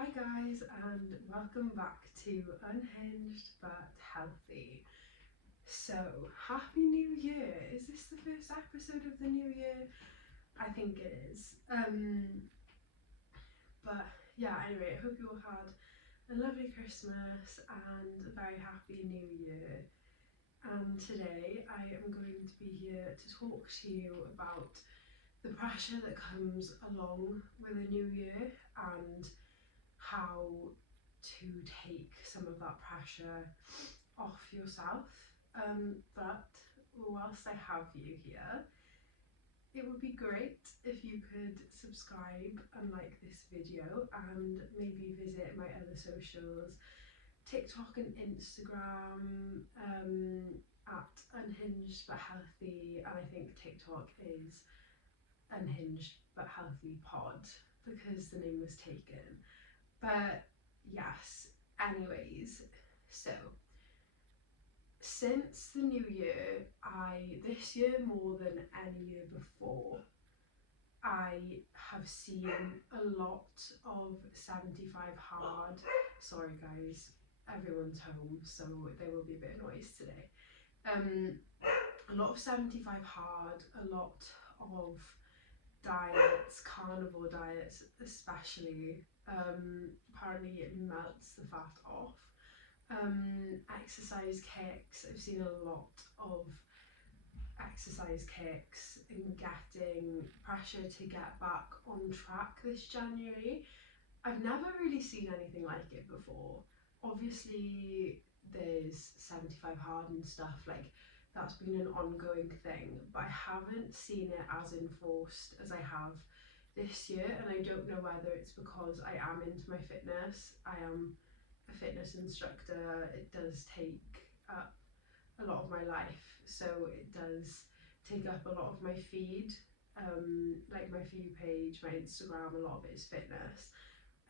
Hi guys, and welcome back to Unhinged but Healthy. So, Happy New Year! Is this the first episode of the new year? I think it is. But yeah, anyway, I hope you all had a lovely Christmas and a very happy new year. And today I am going to be here to talk to you about the pressure that comes along with a new year and how to take some of that pressure off yourself. But whilst I have you here, it would be great if you could subscribe and like this video and maybe visit my other socials, TikTok and Instagram, at Unhinged but Healthy, and I think TikTok is Unhinged but Healthy Pod because the name was taken. But yes, anyways, so since the new year, this year more than any year before, I have seen a lot of 75 hard. Sorry guys, everyone's home, so there will be a bit of noise today. A lot of 75 hard, a lot of diets, carnivore diets especially. Apparently it melts the fat off. Exercise kicks. I've seen a lot of exercise kicks and getting pressure to get back on track this January. I've never really seen anything like it before. Obviously there's 75 hard and stuff, like that's been an ongoing thing, but I haven't seen it as enforced as I have this year, and I don't know whether it's because I am into my fitness. I am a fitness instructor. It does take up a lot of my life, so it does take up a lot of my feed, like my For You page, my Instagram, a lot of it is fitness,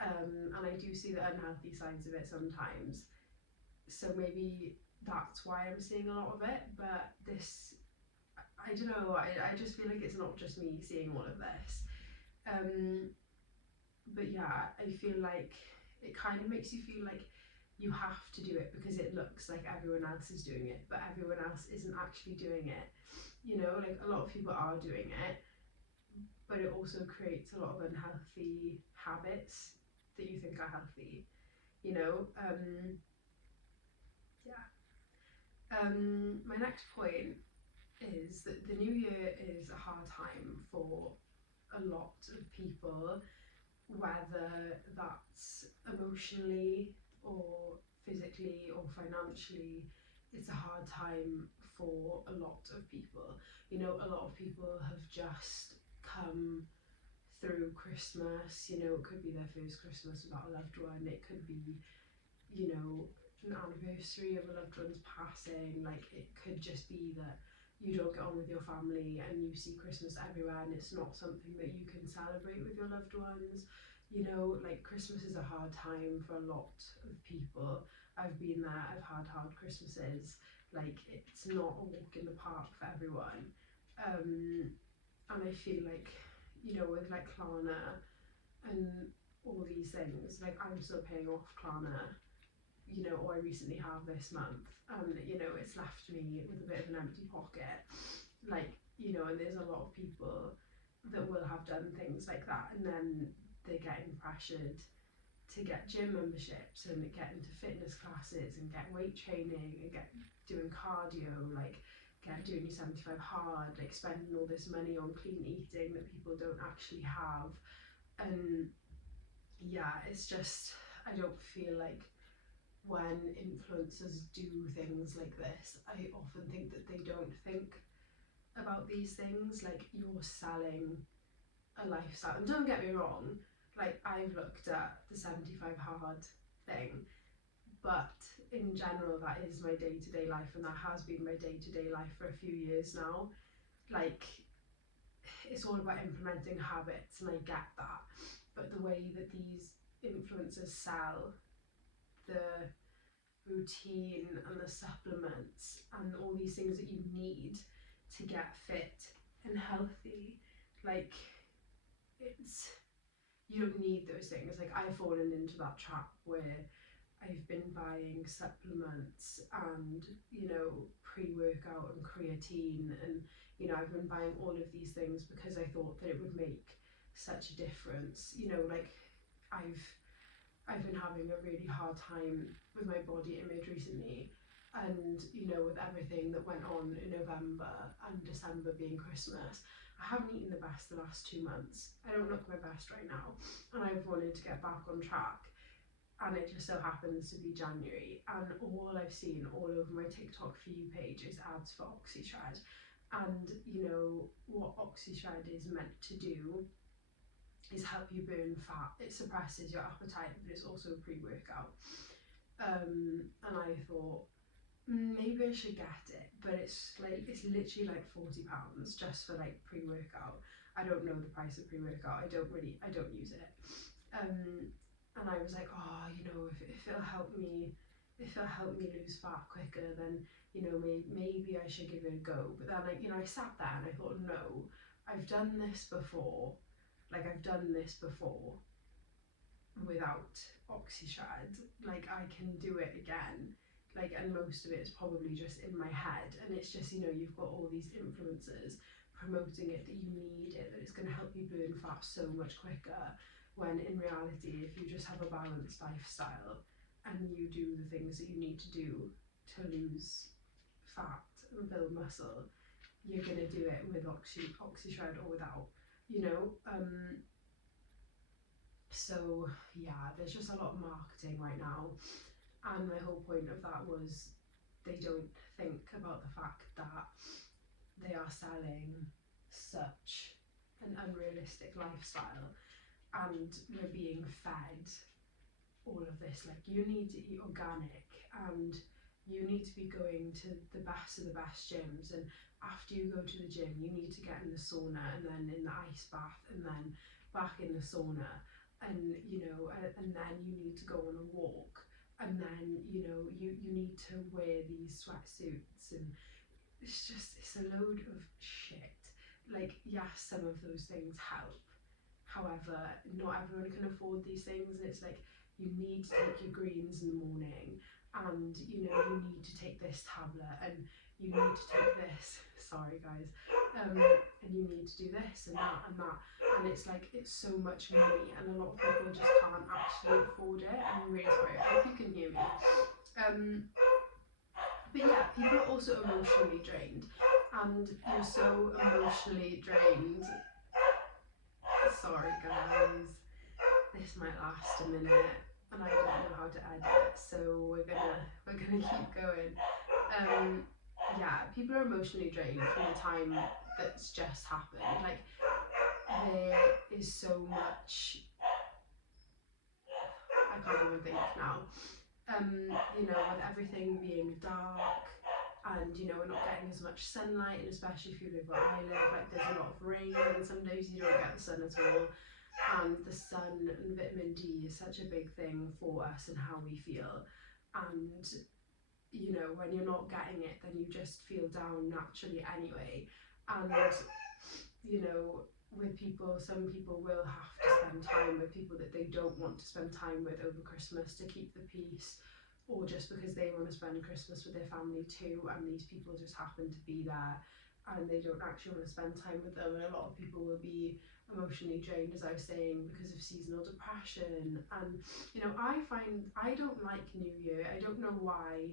and I do see the unhealthy sides of it sometimes, so maybe that's why I'm seeing a lot of it. But this, I don't know, I just feel like it's not just me seeing all of this. But yeah, I feel like it kind of makes you feel like you have to do it because it looks like everyone else is doing it, but everyone else isn't actually doing it. You know, like a lot of people are doing it, but it also creates a lot of unhealthy habits that you think are healthy, you know. My next point is that the new year is a hard time for a lot of people, whether that's emotionally or physically or financially. It's a hard time for a lot of people. You know, a lot of people have just come through Christmas. You know, it could be their first Christmas without a loved one. It could be, you know, an anniversary of a loved one's passing. Like, it could just be that you don't get on with your family and you see Christmas everywhere and it's not something that you can celebrate with your loved ones. You know, like Christmas is a hard time for a lot of people. I've been there, I've had hard Christmases. Like, it's not a walk in the park for everyone. And I feel like, you know, with like Klarna and all these things, like I'm still paying off Klarna, you know, or I recently have this month, and you know, it's left me with a bit of an empty pocket, like, you know, and there's a lot of people that will have done things like that, and then they're getting pressured to get gym memberships and get into fitness classes and get weight training and get doing cardio, like get doing your 75 hard, like spending all this money on clean eating that people don't actually have. And yeah, it's just, I don't feel like when influencers do things like this, I often think that they don't think about these things. Like, you're selling a lifestyle, and don't get me wrong, like I've looked at the 75 hard thing, but in general that is my day-to-day life, and that has been my day-to-day life for a few years now. Like, it's all about implementing habits, and I get that, but the way that these influencers sell the routine and the supplements and all these things that you need to get fit and healthy, like, it's, you don't need those things. Like, I've fallen into that trap where I've been buying supplements and, you know, pre-workout and creatine, and, you know, I've been buying all of these things because I thought that it would make such a difference. You know, like, I've been having a really hard time with my body image recently, and, you know, with everything that went on in November and December being Christmas, I haven't eaten the best the last 2 months. I don't look my best right now, and I've wanted to get back on track, and it just so happens to be January, and all I've seen all over my TikTok For You page is ads for OxyShred. And, you know, what OxyShred is meant to do is help you burn fat. It suppresses your appetite, but it's also a pre-workout. And I thought, maybe I should get it, but it's literally like £40 just for like pre-workout. I don't know the price of pre-workout. I don't use it. And I was like, oh, you know, if it'll help me lose fat quicker, then, you know, maybe I should give it a go. But then, like, you know, I sat there and I thought, no, I've done this before. Like, I've done this before without OxyShred. Like, I can do it again. Like, and most of it is probably just in my head, and it's just, you know, you've got all these influencers promoting it, that you need it, that it's going to help you burn fat so much quicker, when in reality, if you just have a balanced lifestyle and you do the things that you need to do to lose fat and build muscle, you're going to do it with OxyShred or without, you know. So yeah, there's just a lot of marketing right now, and my whole point of that was they don't think about the fact that they are selling such an unrealistic lifestyle, and we're being fed all of this, like, you need to eat organic, and you need to be going to the best of the best gyms, and after you go to the gym you need to get in the sauna, and then in the ice bath, and then back in the sauna, and, you know, and then you need to go on a walk, and then, you know, you need to wear these sweatsuits, and it's a load of shit. Like, yes, some of those things help, however, not everyone can afford these things, and it's like, you need to take your greens in the morning, and, you know, you need to take this tablet, and you need to take this, sorry guys, and you need to do this and that and that, and it's like, it's so much money, and a lot of people just can't actually afford it. I'm really sorry, I hope you can hear me. But yeah, people are also emotionally drained, and you're so emotionally drained. Sorry guys, this might last a minute, and I don't know how to edit, so we're gonna keep going. Yeah, people are emotionally drained from the time that's just happened. Like, there is so much, I can't even think now. You know, with everything being dark, and, you know, we're not getting as much sunlight, and especially if you live where I live, like, there's a lot of rain, and some days you don't get the sun at all. And the sun and vitamin D is such a big thing for us and how we feel. And, you know, when you're not getting it, then you just feel down naturally anyway. And, you know, with people, some people will have to spend time with people that they don't want to spend time with over Christmas to keep the peace, or just because they want to spend Christmas with their family too, and these people just happen to be there and they don't actually want to spend time with them. And a lot of people will be emotionally drained, as I was saying, because of seasonal depression. And, you know, I find I don't like New Year. I don't know why.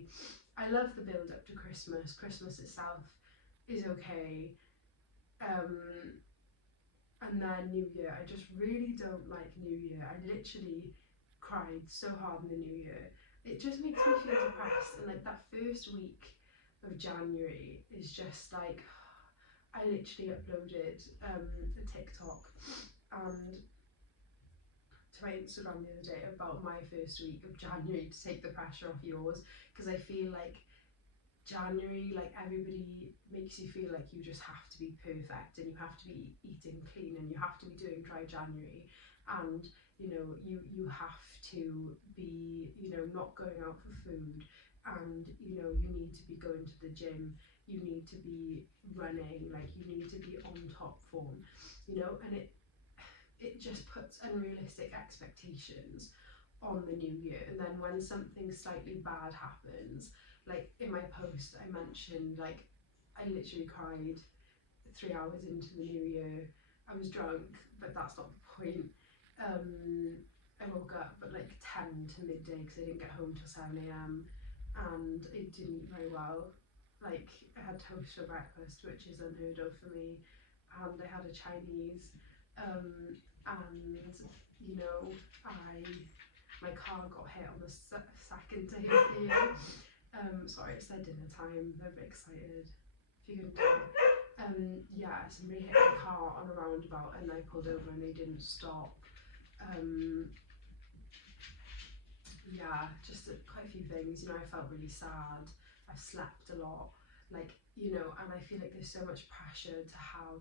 I love the build up to Christmas. Christmas itself is okay. And then New Year, I just really don't like New Year. I literally cried so hard in the New Year. It just makes me feel depressed, and like that first week of January is just like, I literally uploaded a TikTok and to my Instagram the other day about my first week of January, to take the pressure off yours, because I feel like January, like, everybody makes you feel like you just have to be perfect, and you have to be eating clean, and you have to be doing dry January, and, you know, you have to be, you know, not going out for food, and, you know, you need to be going to the gym, you need to be running, like, you need to be on top form, you know. And it just puts unrealistic expectations on the new year. And then when something slightly bad happens, like in my post I mentioned, like I literally cried 3 hours into the new year. I was drunk, but that's not the point. I woke up at like 10 to midday because I didn't get home till 7 a.m. and I didn't eat very well. Like I had toast for breakfast, which is unheard of for me, and I had a Chinese, and you know, my car got hit on the second day of the year. Sorry, it's their dinner time. They're a bit excited. If you can tell. Yeah, somebody hit my car on a roundabout and I pulled over and they didn't stop. Yeah, just quite a few things. You know, I felt really sad. I've slept a lot. Like, you know, and I feel like there's so much pressure to have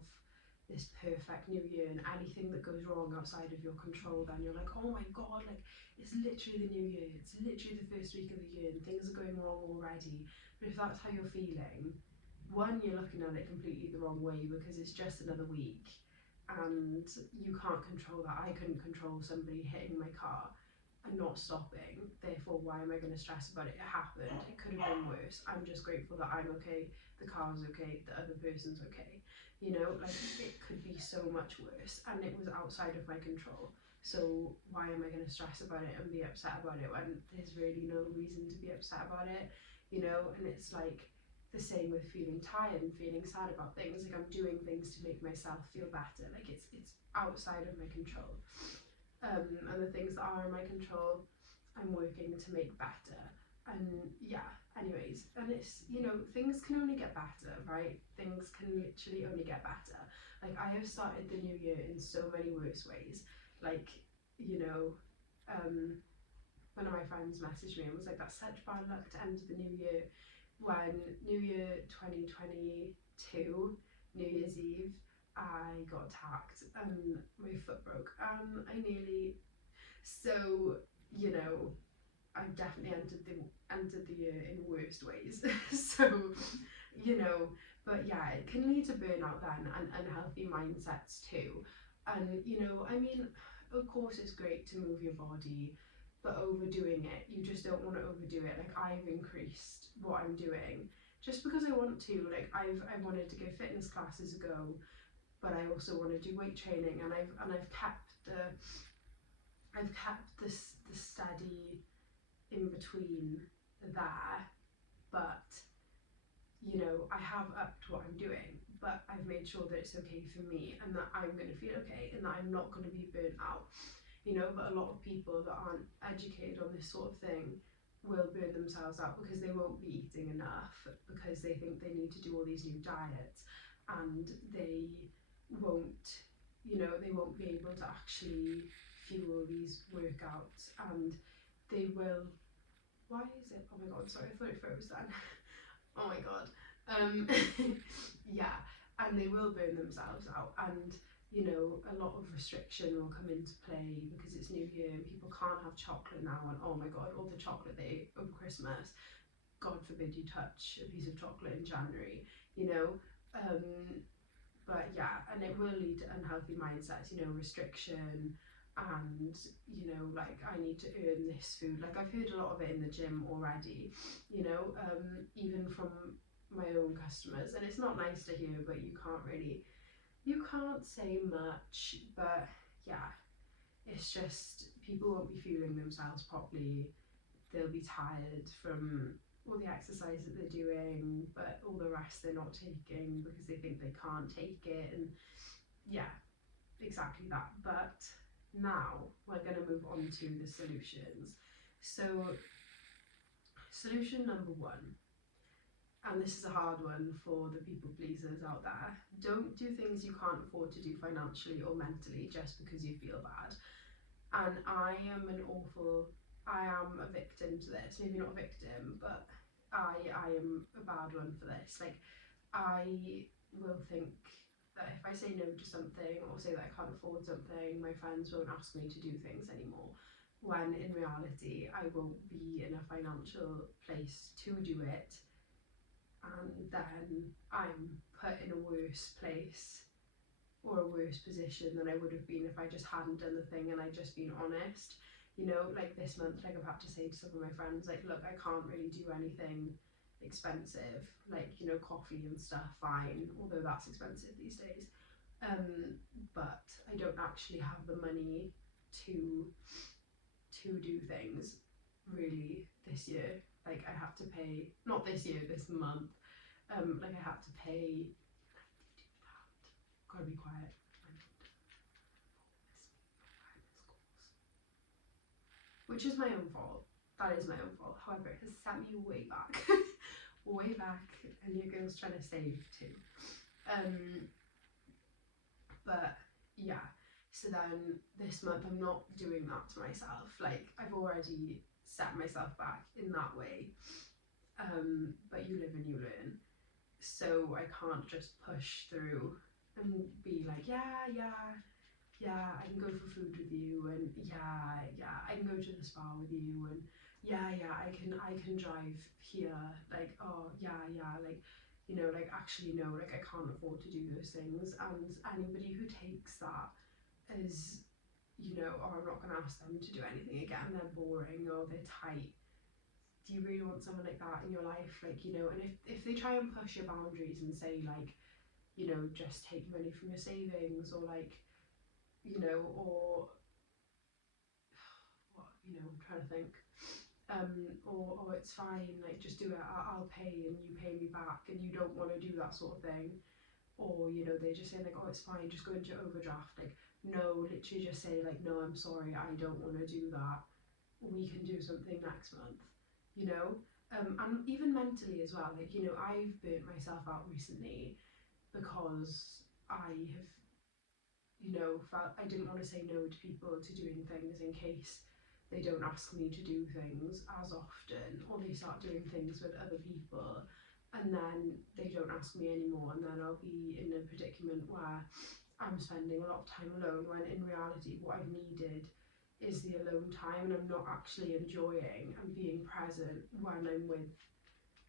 this perfect new year, and anything that goes wrong outside of your control, then you're like, oh my god, like it's literally the new year, it's literally the first week of the year and things are going wrong already. But if that's how you're feeling, one, you're looking at it completely the wrong way because it's just another week and you can't control that. I couldn't control somebody hitting my car and not stopping, therefore why am I going to stress about it? It happened, it could have been worse. I'm just grateful that I'm okay, the car's okay, the other person's okay. You know, like it could be so much worse and it was outside of my control. So why am I going to stress about it and be upset about it when there's really no reason to be upset about it? You know, and it's like the same with feeling tired and feeling sad about things. Like I'm doing things to make myself feel better. Like it's outside of my control. And the things that are in my control, I'm working to make better. And yeah, anyways, and it's, you know, things can only get better, right? Things can literally only get better. Like I have started the new year in so many worse ways. Like, you know, one of my friends messaged me and was like, that's such bad luck to end the new year, when New Year 2022, New Year's Eve, I got attacked and my foot broke and I nearly, so, you know, I've definitely entered the year in worst ways. So, you know, but yeah, it can lead to burnout then and unhealthy mindsets too. And you know, I mean, of course it's great to move your body, but overdoing it, you just don't want to overdo it. Like I've increased what I'm doing just because I want to. Like I wanted to go fitness classes ago, but I also want to do weight training, and I've kept the steady in between there, but you know, I have upped what I'm doing, but I've made sure that it's okay for me and that I'm going to feel okay and that I'm not going to be burnt out. You know, but a lot of people that aren't educated on this sort of thing will burn themselves out because they won't be eating enough, because they think they need to do all these new diets, and they won't, you know, they won't be able to actually fuel these workouts, and they will, why is it, oh my god, sorry, I thought it froze then. Oh my god. Yeah, and they will burn themselves out, and you know, a lot of restriction will come into play because it's New Year and people can't have chocolate now, and oh my god, all the chocolate they ate over Christmas, God forbid you touch a piece of chocolate in January, you know. But yeah, and it will lead to unhealthy mindsets, you know, restriction, and you know, like I need to earn this food. Like I've heard a lot of it in the gym already, you know, even from my own customers, and it's not nice to hear, but you can't say much. But yeah, it's just people won't be fueling themselves properly, they'll be tired from all the exercise that they're doing, but all the rest they're not taking because they think they can't take it, and yeah, exactly that. But now we're going to move on to the solutions. So solution number one, and this is a hard one for the people pleasers out there: don't do things you can't afford to do financially or mentally just because you feel bad. And I am a victim to this. Maybe not a victim, but I am a bad one for this. Like I will think that if I say no to something or say that I can't afford something, my friends won't ask me to do things anymore, when in reality I won't be in a financial place to do it, and then I'm put in a worse place or a worse position than I would have been if I just hadn't done the thing and I'd just been honest. You know, like this month, like I've had to say to some of my friends, like, look, I can't really do anything expensive, like, you know, coffee and stuff, fine, although that's expensive these days. But I don't actually have the money to do things really this year. Like I have to pay, not this year, this month. Like I have to pay £92. Gotta be quiet. Which is my own fault. That is my own fault. However, it has set me way back, way back, and your girl's trying to save too. But yeah, so then this month I'm not doing that to myself. Like I've already set myself back in that way. But you live and you learn. So I can't just push through and be like, yeah, I can go for food with you, and yeah, I can go to the spa with you, and yeah, I can drive here, like, oh yeah, like, you know, like actually no, like I can't afford to do those things. And anybody who takes that as, you know, oh, I'm not going to ask them to do anything again, they're boring or they're tight. Do you really want someone like that in your life? Like, you know, and if they try and push your boundaries and say like, you know, just take money from your savings, or like, you know, or what, you know, I'm trying to think, or it's fine, like just do it, I'll pay and you pay me back, and you don't want to do that sort of thing. Or, you know, they just say like, oh, it's fine, just go into overdraft. Like, no, literally just say like, no, I'm sorry, I don't want to do that, we can do something next month, you know. And even mentally as well, like, you know, I've burnt myself out recently because I have, you know, felt I didn't want to say no to people to doing things in case they don't ask me to do things as often, or they start doing things with other people and then they don't ask me anymore, and then I'll be in a predicament where I'm spending a lot of time alone, when in reality what I've needed is the alone time, and I'm not actually enjoying and being present when I'm with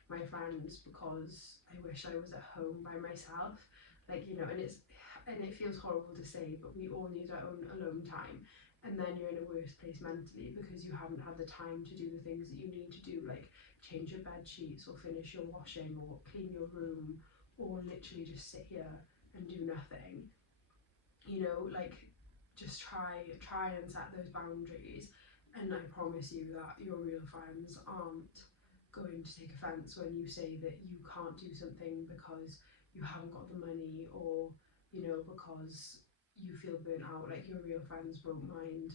my friends because I wish I was at home by myself. Like, you know, and it feels horrible to say, but we all need our own alone time. And then you're in a worse place mentally because you haven't had the time to do the things that you need to do, like change your bed sheets or finish your washing or clean your room, or literally just sit here and do nothing. You know, like just try and set those boundaries, and I promise you that your real friends aren't going to take offense when you say that you can't do something because you haven't got the money, or, you know, because you feel burnt out. Like your real friends won't mind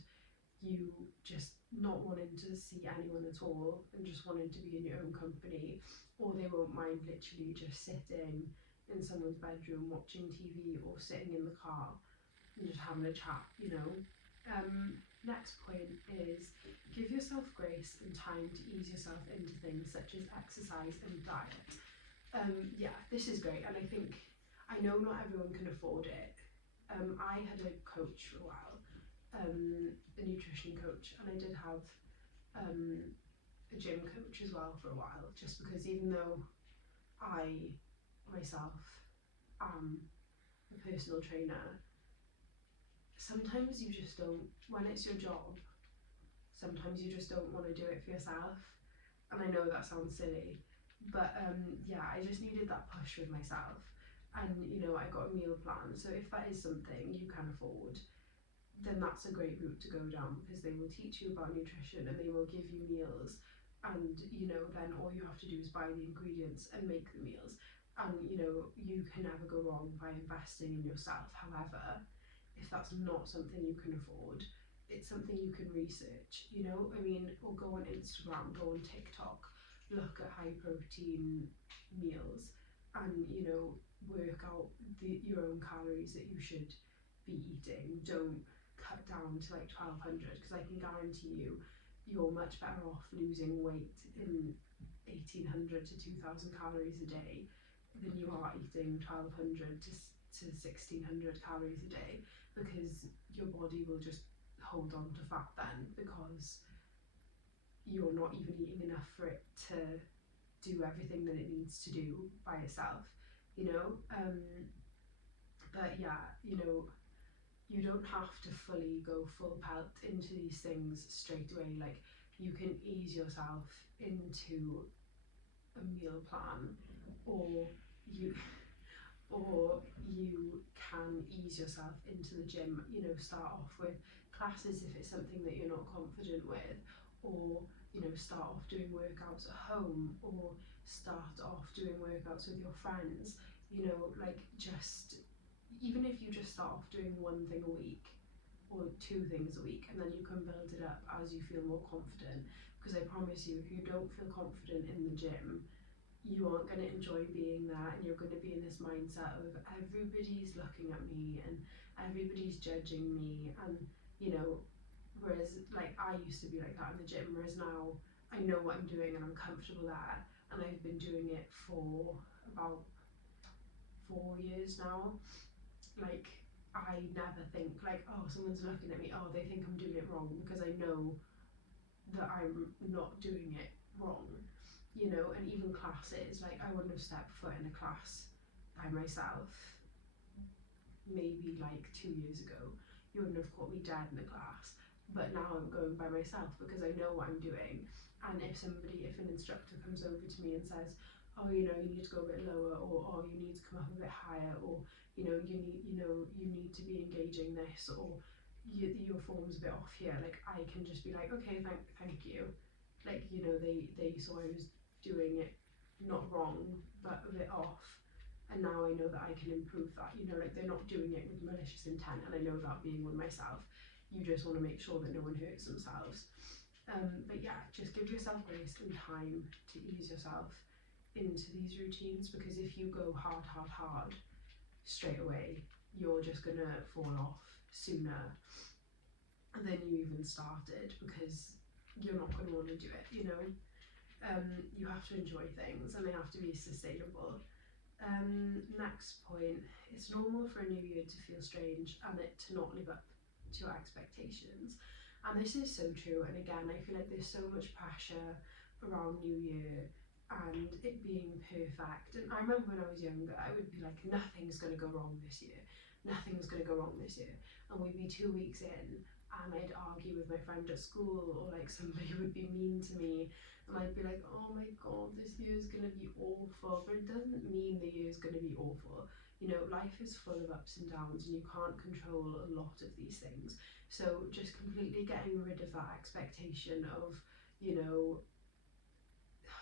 you just not wanting to see anyone at all and just wanting to be in your own company, or they won't mind literally just sitting in someone's bedroom watching TV or sitting in the car and just having a chat, you know. Next point is give yourself grace and time to ease yourself into things such as exercise and diet. Yeah, this is great, and I think, I know not everyone can afford it. I had a coach for a while, a nutrition coach, and I did have a gym coach as well for a while, just because even though I myself am a personal trainer, sometimes you just don't, when it's your job, sometimes you just don't want to do it for yourself. And I know that sounds silly, but yeah, I just needed that push with myself. And, you know, I got a meal plan, so if that is something you can afford, then that's a great route to go down, because they will teach you about nutrition and they will give you meals, and, you know, then all you have to do is buy the ingredients and make the meals, and, you know, you can never go wrong by investing in yourself. However, if that's not something you can afford, it's something you can research, you know, I mean, or go on Instagram, go on TikTok, look at high protein meals, and, you know, work out your own calories that you should be eating. Don't cut down to like 1200, because I can guarantee you you're much better off losing weight in 1800 to 2000 calories a day than you are eating 1200 to 1600 calories a day, because your body will just hold on to fat then, because you're not even eating enough for it to do everything that it needs to do by itself, you know. But yeah, you know, you don't have to fully go full pelt into these things straight away. Like, you can ease yourself into a meal plan, or you you can ease yourself into the gym. You know, start off with classes if it's something that you're not confident with, or you know, start off doing workouts at home, or start off doing workouts with your friends. You know, like, just even if you just start off doing one thing a week or two things a week, and then you can build it up as you feel more confident. Because I promise you, if you don't feel confident in the gym, you aren't going to enjoy being there, and you're going to be in this mindset of everybody's looking at me and everybody's judging me. And you know, whereas like I used to be like that in the gym, whereas now I know what I'm doing and I'm comfortable there, and I've been doing it for about 4 years now. Like, I never think like, oh, someone's looking at me, oh, they think I'm doing it wrong, because I know that I'm not doing it wrong. You know, and even classes, like, I wouldn't have stepped foot in a class by myself maybe like 2 years ago. You wouldn't have caught me dead in a class. But now I'm going by myself because I know what I'm doing. And if an instructor comes over to me and says, oh, you know, you need to go a bit lower, or oh, you need to come up a bit higher, or you know, you need to be engaging this, or your form's a bit off here, like, I can just be like, okay, thank you. Like, you know, they saw I was doing it not wrong, but a bit off, and now I know that I can improve that. You know, like, they're not doing it with malicious intent, and I know that being one myself. You just want to make sure that no one hurts themselves. But yeah, just give yourself grace and time to ease yourself into these routines, because if you go hard straight away, you're just gonna fall off sooner than you even started, because you're not going to want to do it. You know, you have to enjoy things, and they have to be sustainable. Next point, it's normal for a new year to feel strange and it to not live up to your expectations. And this is so true. And again, I feel like there's so much pressure around New Year and it being perfect. And I remember when I was younger, I would be like, nothing's going to go wrong this year. Nothing's going to go wrong this year. And we'd be 2 weeks in and I'd argue with my friend at school, or like somebody would be mean to me, and I'd be like, oh my god, this year's gonna be awful. But it doesn't mean the year's gonna be awful. You know, life is full of ups and downs, and you can't control a lot of these things. So just completely getting rid of that expectation of, you know,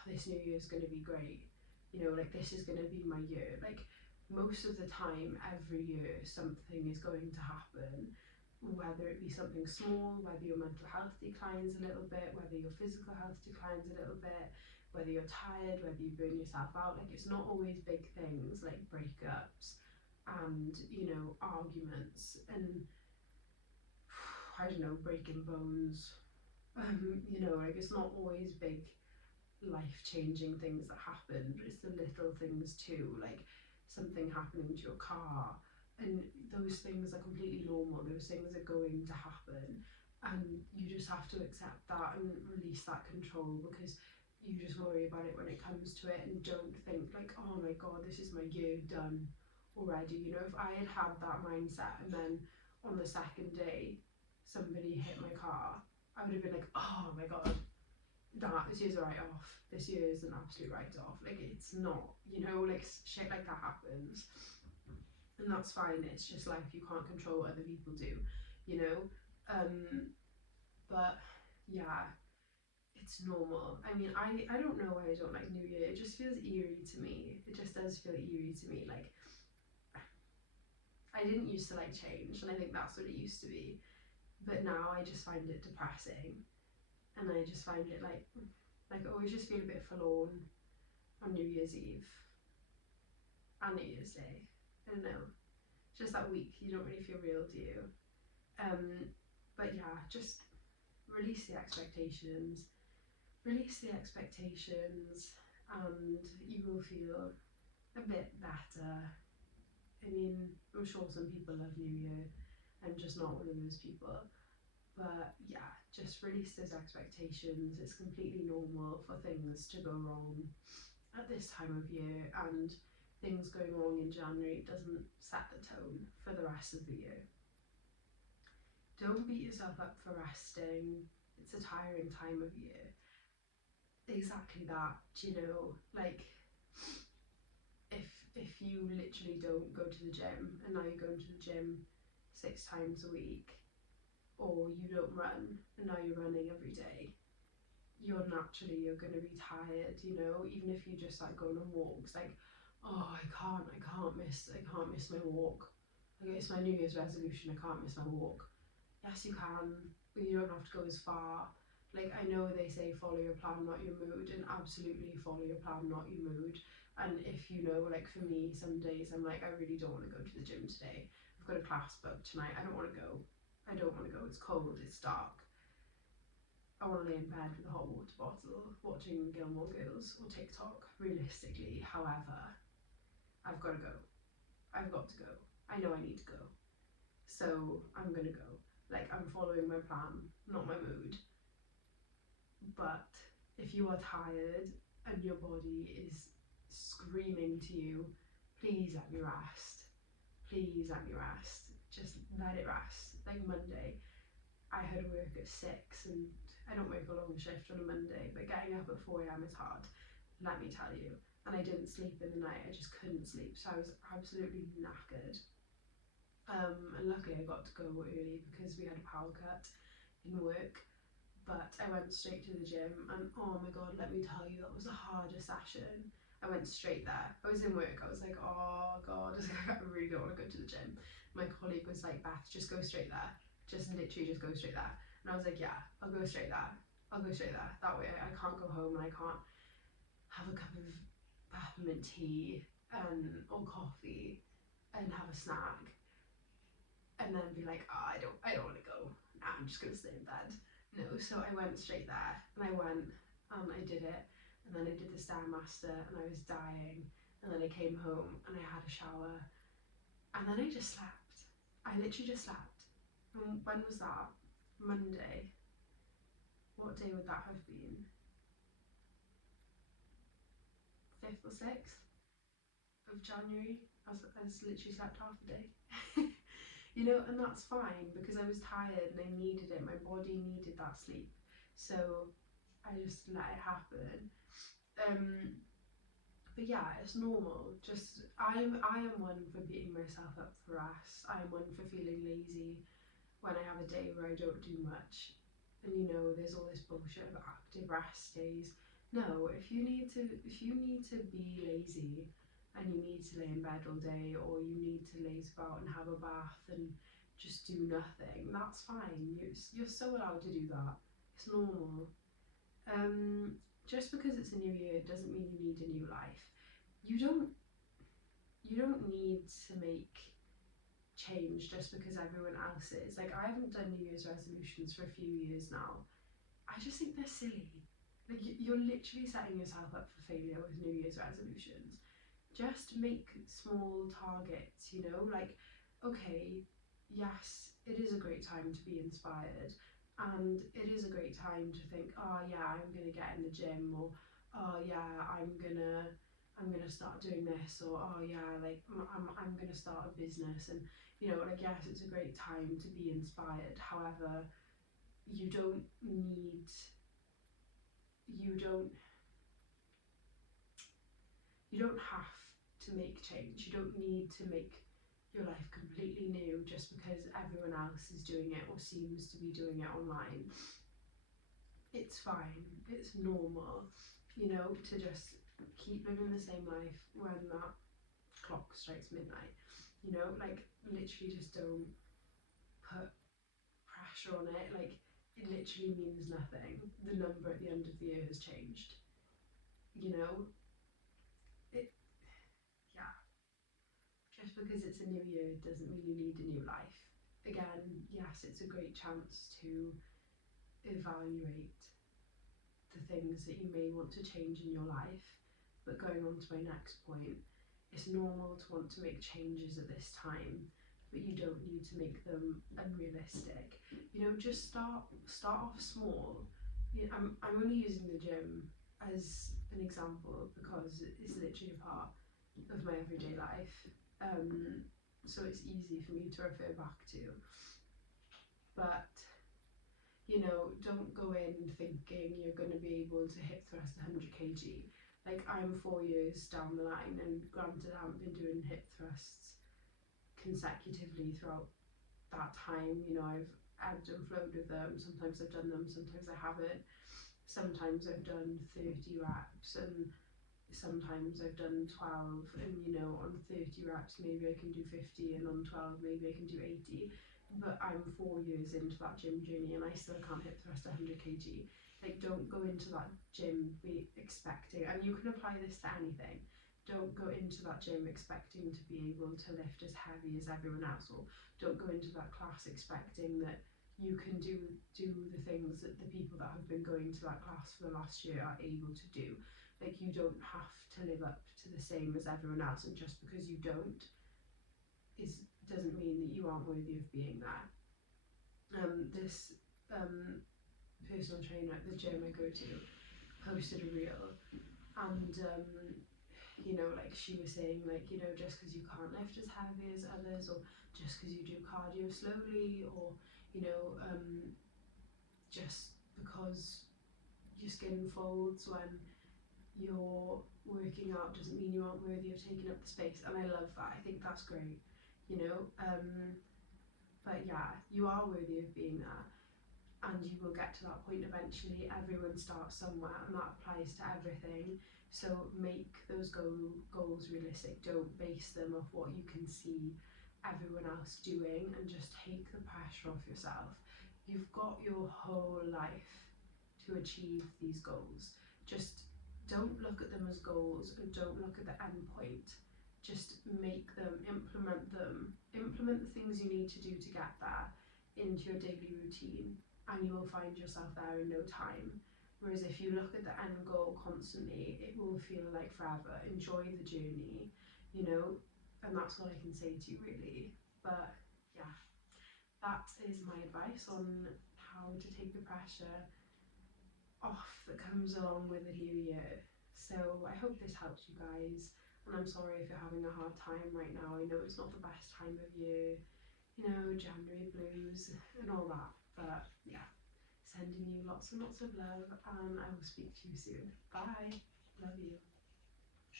this new year's gonna be great. You know, like, this is gonna be my year. Like, most of the time, every year, something is going to happen, whether it be something small, whether your mental health declines a little bit, whether your physical health declines a little bit, whether you're tired, whether you burn yourself out. Like, it's not always big things like breakups and, you know, arguments and, I don't know, breaking bones. You know, like, it's not always big life-changing things that happen, but it's the little things too, like something happening to your car, and those things are completely normal. Those things are going to happen, and you just have to accept that and release that control, because you just worry about it when it comes to it, and don't think like, oh my god, this is my year done already. You know, if I had had that mindset and then on the second day somebody hit my car, I would have been like, oh my god, this year's a write-off. This year is an absolute write-off. Like, it's not, you know, like, shit like that happens, and that's fine. It's just life. You can't control what other people do, you know. But yeah, it's normal. I mean, I don't know why I don't like New Year. It just feels eerie to me. It just does feel eerie to me. Like, I didn't used to like change, and I think that's what it used to be. But now I just find it depressing, and I just find it like I always just feel a bit forlorn on New Year's Eve and New Year's Day. I don't know. Just that week, you don't really feel real, do you? But yeah, just release the expectations. Release the expectations, and you will feel a bit better. I mean, I'm sure some people love New Year. I'm just not one of those people. But yeah, just release those expectations. It's completely normal for things to go wrong at this time of year, and things going wrong in January doesn't set the tone for the rest of the year. Don't beat yourself up for resting. It's a tiring time of year. Exactly that, you know, like if you literally don't go to the gym and now you're going to the gym 6 times a week, or you don't run and now you're running every day, you're going to be tired, you know. Even if you just like go on walks, like, oh, I can't miss my walk. Like, it's my New Year's resolution, I can't miss my walk. Yes, you can, but you don't have to go as far. Like, I know they say follow your plan, not your mood, and absolutely follow your plan, not your mood. And if you know, like for me, some days I'm like, I really don't want to go to the gym today. I've got a class booked tonight. I don't want to go. It's cold, it's dark. I want to lay in bed with a hot water bottle, watching Gilmore Girls or TikTok, realistically. However, I've got to go. I've got to go. I know I need to go. So I'm going to go. Like, I'm following my plan, not my mood. But if you are tired and your body is screaming to you, please let me rest. Please let me rest. Just let it rest. Like Monday, I had work at 6 and I don't work a long shift on a Monday, but getting up at 4 a.m. is hard, let me tell you. And I didn't sleep in the night, I just couldn't sleep, so I was absolutely knackered. And luckily I got to go early because we had a power cut in work. But I went straight to the gym and oh my god, let me tell you, that was the hardest session. I went straight there. I was in work, I was like, oh god, I really don't want to go to the gym. My colleague was like, Beth, just go straight there. Just literally just go straight there. And I was like, yeah, I'll go straight there. That way I can't go home and I can't have a cup of peppermint tea or coffee and have a snack and then be like, oh, I don't want to go. Nah, I'm just gonna stay in bed. No, so I went straight there and I went and I did it, and then I did the Stairmaster and I was dying, and then I came home and I had a shower and then I just slept. I literally just slept. And when was that? Monday. What day would that have been? 5th or 6th of January. I literally slept half the day. You know, and that's fine because I was tired and I needed it. My body needed that sleep, so I just let it happen. But yeah, it's normal. Just I am one for beating myself up for rest. I'm one for feeling lazy when I have a day where I don't do much. And you know, there's all this bullshit about active rest days. No, if you need to be lazy and you need to lay in bed all day, or you need to laze about and have a bath and just do nothing, that's fine. You're so allowed to do that. It's normal. Just because it's a new year doesn't mean you need a new life. You don't need to make change just because everyone else is. Like, I haven't done New Year's resolutions for a few years now. I just think they're silly. Like, you're literally setting yourself up for failure with New Year's resolutions. Just make small targets, you know, like, okay, yes, it is a great time to be inspired, and it is a great time to think, oh yeah, I'm gonna get in the gym, or oh yeah, I'm gonna start doing this, or oh yeah, like I'm gonna start a business. And you know, like, yes, it's a great time to be inspired. However, you don't have to make change. You don't need to make your life completely new just because everyone else is doing it or seems to be doing it online. It's fine, it's normal, you know, to just keep living the same life when that clock strikes midnight. You know, like, literally just don't put pressure on it. Like, it literally means nothing. The number at the end of the year has changed, you know. Just because it's a new year doesn't mean you need a new life. Again, yes, it's a great chance to evaluate the things that you may want to change in your life. But going on to my next point, it's normal to want to make changes at this time, but you don't need to make them unrealistic. You know, just start off small. You know, I'm only using the gym as an example because it's literally a part of my everyday life. So it's easy for me to refer back to. But you know, don't go in thinking you're going to be able to hip thrust 100 kg. Like, I'm 4 years down the line, and granted I haven't been doing hip thrusts consecutively throughout that time. You know, I've ebbed and flowed with them. Sometimes I've done them, sometimes I haven't. Sometimes I've done 30 reps, and sometimes I've done 12, and you know, on 30 reps maybe I can do 50, and on 12 maybe I can do 80. But I'm 4 years into that gym journey and I still can't hip thrust 100 kg. Like, don't go into that gym expecting, and you can apply this to anything, don't go into that gym expecting to be able to lift as heavy as everyone else, or don't go into that class expecting that you can do the things that the people that have been going to that class for the last year are able to do. Like, you don't have to live up to the same as everyone else, and just because you don't doesn't mean that you aren't worthy of being there. This personal trainer at the gym I go to posted a reel, and you know, like, she was saying, like, you know, just because you can't lift as heavy as others, or just because you do cardio slowly, or you know, just because your skin folds when you're working out doesn't mean you aren't worthy of taking up the space. And I love that. I think that's great, you know. But yeah, you are worthy of being there, and you will get to that point eventually. Everyone starts somewhere, and that applies to everything. So make those goals realistic. Don't base them off what you can see everyone else doing, and just take the pressure off yourself. You've got your whole life to achieve these goals. Just don't look at them as goals, and don't look at the end point. Just make them, implement the things you need to do to get there into your daily routine, and you will find yourself there in no time. Whereas if you look at the end goal constantly, it will feel like forever. Enjoy the journey, you know, and that's what I can say to you, really. But yeah, that is my advice on how to take the pressure off that comes along with the new year. So I hope this helps you guys, and I'm sorry if you're having a hard time right now. I know it's not the best time of year, you know, January blues and all that, but yeah, sending you lots and lots of love, and I will speak to you soon. Bye. Love you.